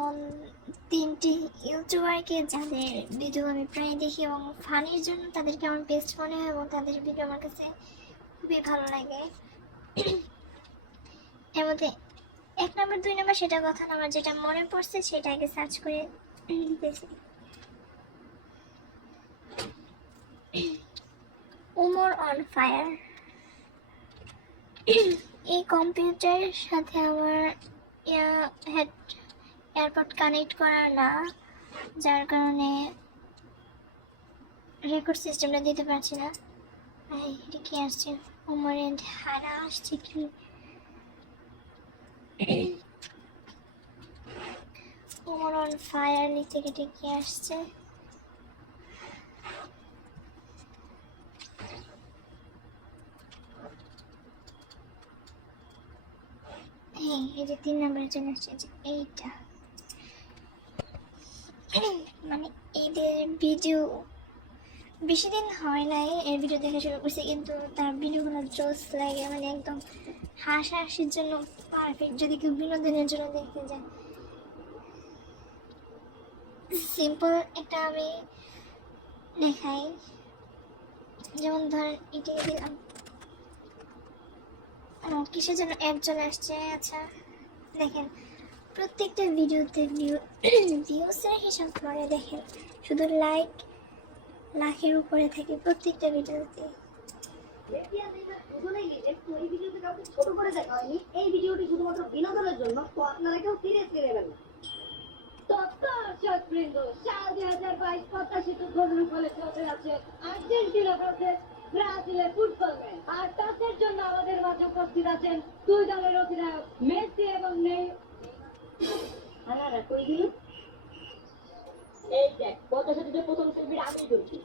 এমন 3টি ইউটিউবারকে যাদের ভিডিও আমি প্রায় দেখি এবং ফানির জন্য তাদেরকে আমার বেস্ট মনে হয় এবং তাদের ভিডিও আমার কাছে খুবই ভালো লাগে। এর মধ্যে 1 নম্বর 2 নম্বর সেটা কথা না, আমার যেটা মনে পড়ছে সেটা আগে সার্চ করে দিতেছি। Umar on fire. এই কম্পিউটারের সাথে আমার এয়ারপড কানেক্ট করা না, যার কারণে রেকর্ড সিস্টেমটা দিতে পারছি না। এটা কি আসছে? উমর এন্ড হারা আসছে কি? উমর অন ফায়ার লিখতে কেটে কি আসছে? হ্যাঁ, এই যে 3 নম্বরের জন্য আসছে এইটা। মানে এদের ভিডিও বেশি দিন হয় নাই এর ভিডিও দেখা শুরু করছি, কিন্তু তার ভিডিওগুলো জোস লাগে, মানে একদম হাসাহাসির জন্য পারফেক্ট যদি কেউ বিনোদনের জন্য দেখতে যায়। সিম্পল একটা আমি দেখাই, যেমন ধরেন এটা দিলাম, কিসের জন্য অ্যাড চলে আসছে। আচ্ছা দেখেন, প্রত্যেকটা ভিডিওতে ভিউসের হিসাব করে দেখেন, শুধু লাইক লাখের উপরে থাকে প্রত্যেকটা ভিডিওতে। ছোট করে দেখা হয়নি, এই ভিডিওটি শুধুমাত্র বিনোদনের জন্য, তো আপনারা কেউ সিরিয়াসলি নেবেন না। দর্শকবৃন্দ, সাল 2022 পদ্মা সেতু উদ্বোধনের ফলে চলতে যাচ্ছে আর্জেন্টিনা ভার্সেস ব্রাজিলের ফুটবল ম্যাচ। আর টসের জন্য আমাদের মাঝে উপস্থিত আছেন দুই দলের অধিনায়ক মেসি এবং নেইমার। কই গেল? এই দেখ, পদ্মা সেতুতে প্রথম সেলফিটা আমি করছি।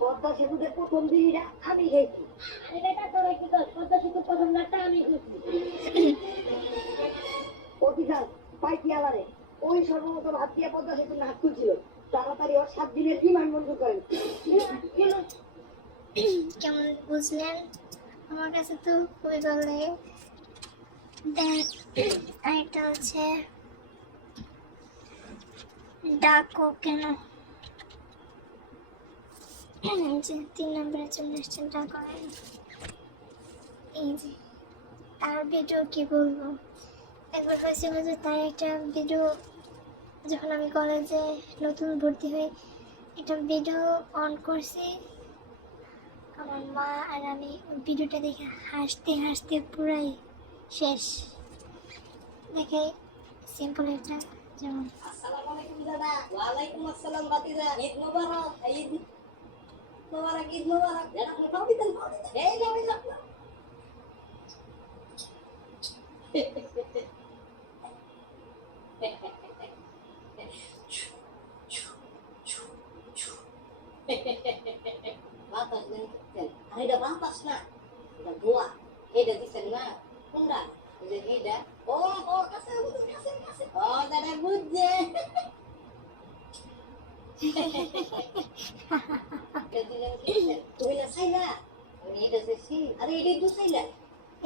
পদ্মা সেতুতে প্রথম দিনটা আমি গেছি। এটা তোরা কি দোষ? পদ্মা সেতুর প্রথম রাতটা আমি ঘুরছি। অফিসার পাইকি আলারে ওই সর্বপ্রথম হাত দিয়ে পদ্মা সেতুর নাক খুলছিল। তাড়াতাড়ি ওর 7 দিনের রিমান্ড মঞ্জুর করেন। কেমন বুঝলেন? আমার কাছে তো খুবই ভালো লাগে। দেন আরেকটা হচ্ছে ডাকো কেন, যে 3 নম্বরের জন্য আসছেন ডাকো। এই যে তার ভিডিও কি বলবো, একবার হয়েছিল যে তার একটা ভিডিও, যখন আমি কলেজে নতুন ভর্তি হই, একটা ভিডিও অন করছি, আমার মা আর আমি ভিডিওটা দেখে হাসতে হাসতে পুরাই শেষ। দেখে সিম্পল একটা, যেমন আসসালামু আলাইকুম দাদা। ওয়ালাইকুম আসসালাম বাতিজা। ঈদ মোবারক। ঈদ মোবারক, ঈদ মোবারক। দাদা আপনি খাও দিতেন, এই নাও এই নাও। বাতাস নেন দিচ্ছেন, আর এটা বাতাস না, এটা ধোয়া। এটা দিচ্ছেন না কোনটা? এই যে এইটা। ও ও কাছে কাছে কাছে। ও দাদা বুঝছে। তুমি না চাইলা, আমি এটা চাইছি। আরে এটাই তো চাইলা।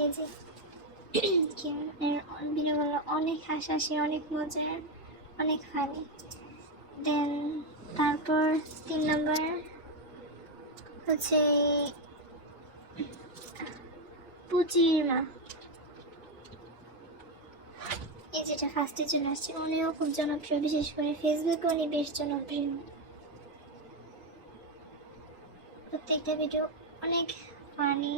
এই যে ভিডিওগুলো অনেক হাসাহাসি, অনেক মজার, অনেক ফানি। দেন তারপর 3 নম্বর হচ্ছে পুচির মা। এই যেটা ফার্স্টের জন্য আসছে, উনিও খুব জনপ্রিয়, বিশেষ করে ফেসবুকে উনি বেশ জনপ্রিয়। প্রত্যেকটা ভিডিও অনেক ফানি।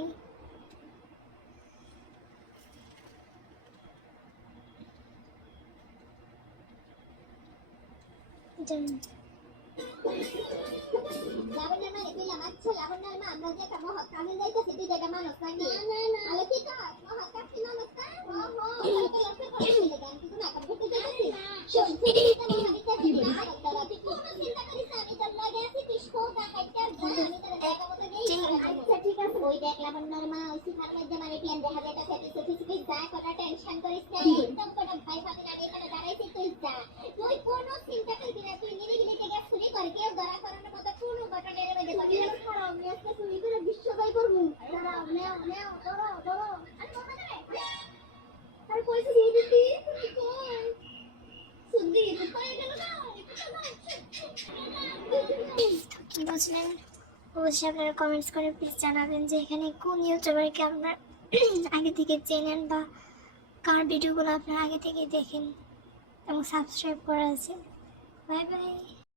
লাবণ্যর মা কইলাম, আচ্ছা লাবণ্যর মা, আমরা যে মহৎ কাজে যাইতেছি, তুই যেটা মানুষ নাকি? আলে কি কাজ? মহৎ কাজ কি মানুষ না? ওহো, তো লক্ষ্য করছিস গান কিছু না করতে যাইতেছিস। শোন, তুই তো মহাবিদ্যালয় দিবি না, তুই কোনো চিন্তা করিস না, আমি তোর লগে আছি, তুই সোজা হাইটা যা, আমি তোর জায়গা মতো গিয়ে। আচ্ছা ঠিক আছে। ওই দেখ লাবণ্যর মা, ওই সিফার মধ্যে মানে প্ল্যান দেখা যাইতেছে, তুই কিছু যা, কোনো টেনশন করিস না, একদম কোনো ভয় পাবি না, আমি এখানে দাঁড়াইছি, তুই যা, তুই কোনো চিন্তা করবি না, তুই নিরিবিলিতে গ্যাস চুরি কর, কেউ ধরা করানোর মতো কোনো ঘটনার মধ্যে করবি না। খারাপ, আমি আজকে চুরি করে বিশ্বজয় করবো। দাঁড়াও, নেও নেও, ধরো ধরো। আরে বাবা রে, আরে পয়সা দিয়ে দিতি, তুমি কই? কি বুঝলেন অবশ্যই আপনারা কমেন্টস করে প্লিজ জানাবেন যে এখানে কোন ইউটিউবারকে আপনার আগে থেকে চেনেন বা কার ভিডিওগুলো আপনারা আগে থেকে দেখেন এবং সাবস্ক্রাইব করা আছে। Bye bye.